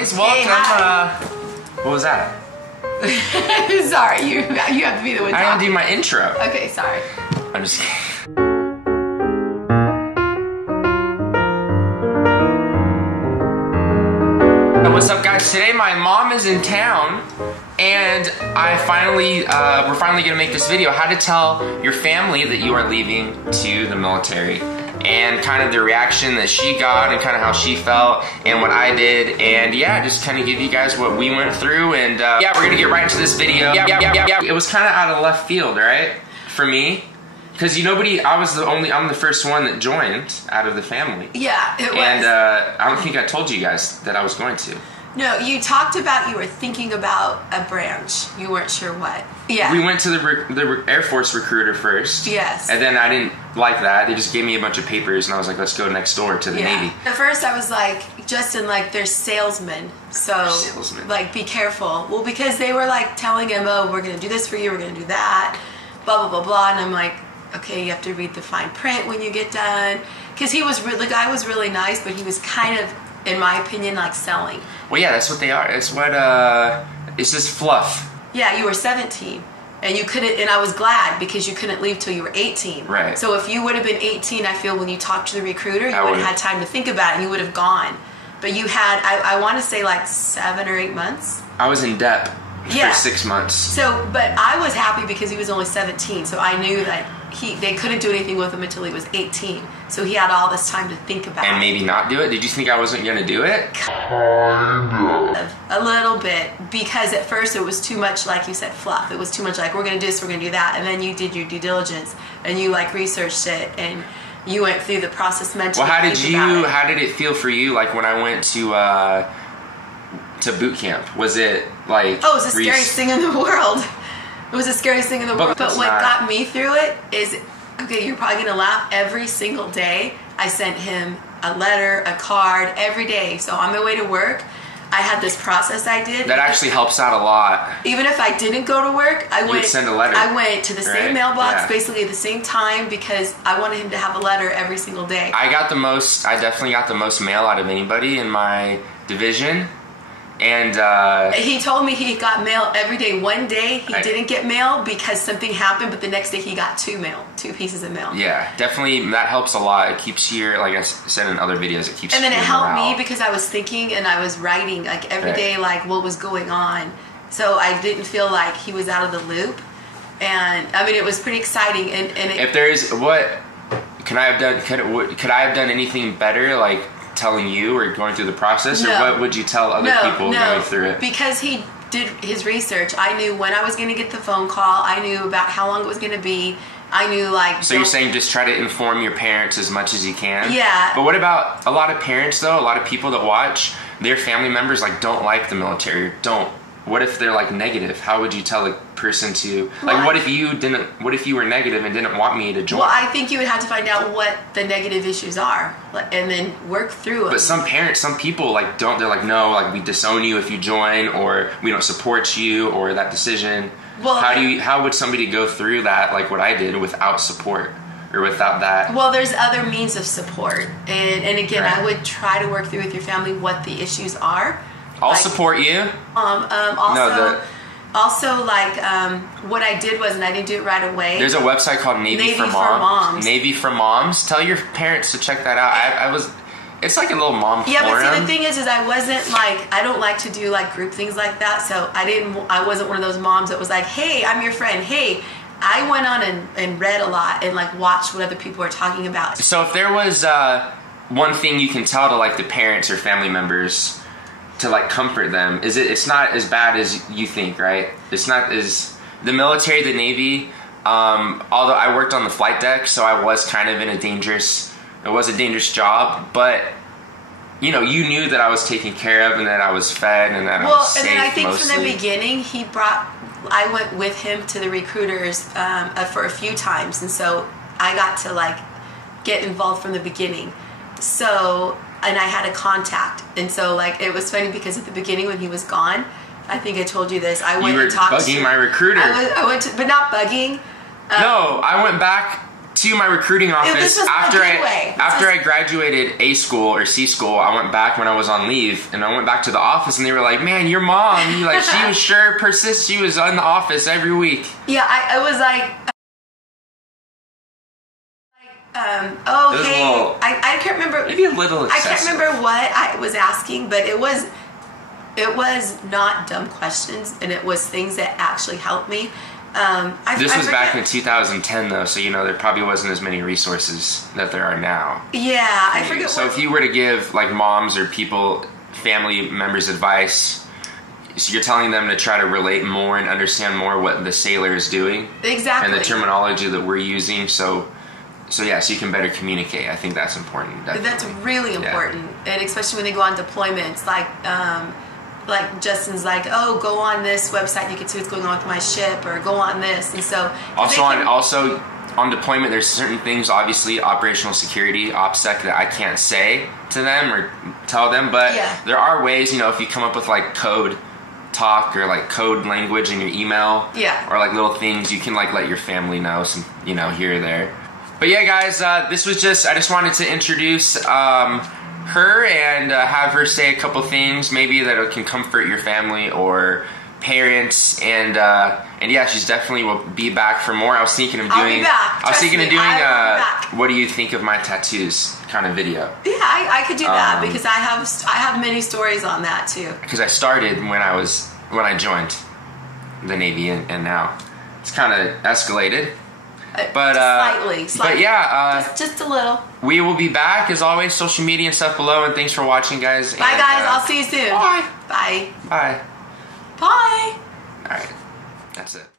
guys, welcome. What was that? Sorry, you have to be the one talking. I gotta do my intro. Okay, sorry. I'm just kidding. What's up, guys? Today my mom is in town, and we're finally gonna make this video, how to tell your family that you are leaving to the military, and kind of the reaction that she got, and kind of how she felt, and what I did, and yeah, just kind of give you guys what we went through, and yeah, we're gonna get right into this video. Yeah. It was kind of out of left field, right, for me. Because I'm the first one that joined out of the family. Yeah, it was. And I don't think I told you guys that I was going to. No, you talked about you were thinking about a branch. You weren't sure what. Yeah. We went to the Air Force recruiter first. Yes. And then I didn't like that. They just gave me a bunch of papers, and I was like, let's go next door to the Navy. At first I was like, Justin, like, they're salesmen. So, like, be careful. Well, because they were, like, telling him, oh, we're going to do this for you, we're going to do that, blah, blah, blah, blah. And I'm like, okay, you have to read the fine print when you get done. Because the guy was really nice, but he was kind of, in my opinion, like selling. Well, yeah, that's what they are. It's what, it's just fluff. Yeah, you were 17. And you couldn't, and I was glad because you couldn't leave till you were 18. Right. So if you would have been 18, I feel when you talked to the recruiter, you would have had time to think about it and you would have gone. But you had, I want to say like 7 or 8 months. I was in debt for 6 months. So, but I was happy because he was only 17, so I knew that they couldn't do anything with him until he was 18. So he had all this time to think about it. And maybe not do it? Did you think I wasn't going to do it? Kind of. A little bit. Because at first it was too much, like you said, fluff. It was too much like, we're going to do this, we're going to do that. And then you did your due diligence and you like researched it and you went through the process mentally. Well, how did it feel for you, like when I went to boot camp? Was it like... Oh, it was the scariest thing in the world. It was the scariest thing in the world. But what got me through it is, okay, you're probably going to laugh, every single day I sent him a letter, a card, every day. So on my way to work, I had this process I did. That actually helps out a lot. Even if I didn't go to work, I went send a letter. I went to the same mailbox, basically at the same time, because I wanted him to have a letter every single day. I definitely got the most mail out of anybody in my division. And he told me he got mail every day. One day he didn't get mail because something happened, but the next day he got two pieces of mail. Yeah, definitely that helps a lot. It keeps your, like I said in other videos, it keeps. And then it helped me because I was thinking and I was writing like every day, like what was going on. So I didn't feel like he was out of the loop. And I mean, it was pretty exciting. And if there's could I have done anything better, like telling you or going through the process, or what would you tell other people going through it? Because he did his research. I knew when I was going to get the phone call. I knew about how long it was going to be. I knew, like... So you're saying just try to inform your parents as much as you can? Yeah. But what about a lot of parents, though? A lot of people that watch, their family members, like, don't like the military, or don't. What if they're, like, negative? How would you tell a person to... Like, what if you were negative and didn't want me to join? Well, I think you would have to find out what the negative issues are, and then work through them. But some parents, some people, like, don't. They're like, no, like, we disown you if you join, or we don't support you, or that decision. Well, how would somebody go through that, like what I did, without support? Or without that? Well, there's other means of support. And again, I would try to work through with your family what the issues are. I'll support you. Also, what I did was, and I didn't do it right away. There's a website called Navy for Moms. Navy for Moms. Tell your parents to check that out. It's like a little mom forum. Yeah, but see, the thing is I wasn't like, I don't like to do like group things like that. So I wasn't one of those moms that was like, hey, I'm your friend. Hey, I went on and read a lot and like watched what other people are talking about. So if there was one thing you can tell to like the parents or family members to like comfort them, it's not as bad as you think, right? It's not as the military, the Navy. Although I worked on the flight deck, so I was kind of in a dangerous job, but you know, you knew that I was taken care of and that I was fed and that I was safe. Well, and then I think mostly from the beginning, I went with him to the recruiters for a few times, and so I got to like get involved from the beginning. So. And I had a contact, and so like it was funny because at the beginning when he was gone, I think I told you this. I went and talked to. You were bugging my recruiter. I went to, but not bugging. No, I went back to my recruiting office after I graduated A school or C school. I went back when I was on leave, and I went back to the office, and they were like, "Man, your mom, she was sure persist. She was in the office every week." Yeah, I was like, I can't remember. Maybe a little excessive. I can't remember what I was asking, but it was not dumb questions, and it was things that actually helped me. This was back in 2010, though, so there probably wasn't as many resources that there are now. Yeah, I forget. So if you were to give moms or family members advice, so you're telling them to try to relate more and understand more what the sailor is doing, exactly, and the terminology that we're using. So you can better communicate. I think that's important. Definitely. That's really important, and especially when they go on deployments, like Justin's like, oh, go on this website, you can see what's going on with my ship, or go on this, and so also on deployment, there's certain things, obviously operational security, OPSEC, that I can't say to them or tell them, but there are ways, if you come up with code talk or code language in your email, or little things, you can let your family know some, here or there. But yeah, guys, I just wanted to introduce her and have her say a couple things maybe that can comfort your family or parents, and yeah, she's definitely will be back for more. I was thinking of doing what do you think of my tattoos kind of video. Yeah, I could do that because I have many stories on that too. Because I started when I joined the Navy, and now it's kind of escalated. But slightly. But yeah, just a little. We will be back as always. Social media and stuff below. And thanks for watching, guys. Bye, guys. I'll see you soon. Bye. Bye. Bye. Bye. All right. That's it.